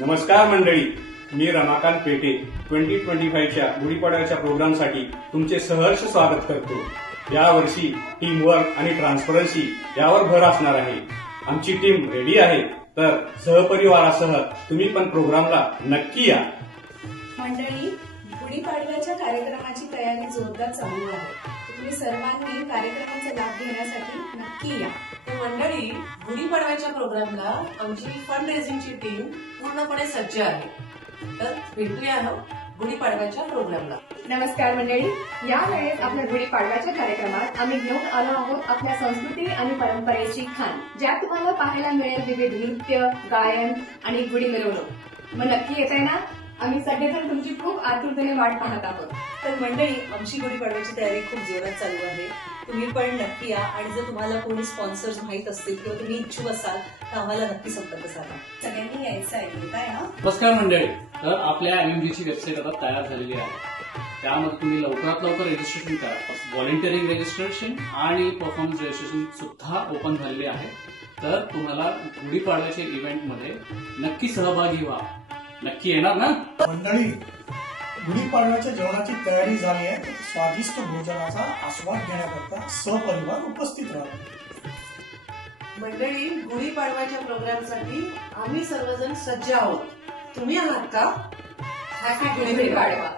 नमस्कार मंडळी, मी रमाकांत पेटे 2025च्या गुढीपाडव्याच्या प्रोग्रामसाठी तुमचे सहर्ष स्वागत करतो। यावर्षी टीमवर्क आणि ट्रान्सपरन्सी यावर भर असणार आहे। आमची टीम रेडी आहे, तर सहपरिवारासह तुम्ही पण प्रोग्रामला नक्की या। मंडळी, गुढीपाडव्याच्या कार्यक्रमाची तयारी जोरदार चालू आहे। तुम्ही सर्वांनी कार्यक्रमाचा लाभ घेण्यासाठी नक्की या। मंडळी, गुढीपाडव्याच्या प्रोग्रामला आमची फंड रेझिंगची टीम पूर्णपणे सज्ज आहे। तर भेटूया गुढीपाडव्याच्या प्रोग्रामला। नमस्कार मंडळी, यावेळेस आपल्या गुढीपाडव्याच्या कार्यक्रमात आम्ही घेऊन आलो आहोत आपल्या संस्कृती आणि परंपरेची खाण, ज्यात तुम्हाला पाहायला मिळेल विविध नृत्य, गायन आणि गुढी मिरवणूक। मग नक्की येत आहे ना? आम्ही सगळेजण तुमची खूप आतुरतेने वाट पाहत आहोत। तर मंडळी, आमची गुढीपाडव्याची तयारी खूप जोरात चालू आहे। तुम्ही पण नक्की या आणि जर तुम्हाला कोणी स्पॉन्सर्स माहित असतील किंवा तुम्ही इच्छुक असाल तर आम्हाला नक्की संपर्क साधा। सगळ्यांनी यायचं आहे, येत आहे ना? नमस्कार मंडळी, तर आपल्या एमएमजीची वेबसाईट आता तयार झालेली आहे। त्यामध्ये तुम्ही लवकरात लवकर रजिस्ट्रेशन करा। व्हॉलेंटिअरिंग रजिस्ट्रेशन आणि परफॉर्मन्स रजिस्ट्रेशन सुद्धा ओपन झालेले आहे। तर तुम्हाला गुढीपाडव्याच्या इव्हेंटमध्ये नक्की सहभागी व्हा। नक्की येणार ना मंडळी? गुढीपाडव्याच्या जेवणाची तयारी झाली आहे। स्वादिष्ट भोजनाचा आस्वाद घेण्याकरता सहपरिवार उपस्थित राहा। मंडळी, गुढीपाडव्याच्या प्रोग्रामसाठी आम्ही सर्वजण सज्ज आहोत। तुम्ही आहात का? हॅपी गुढीपाडवा।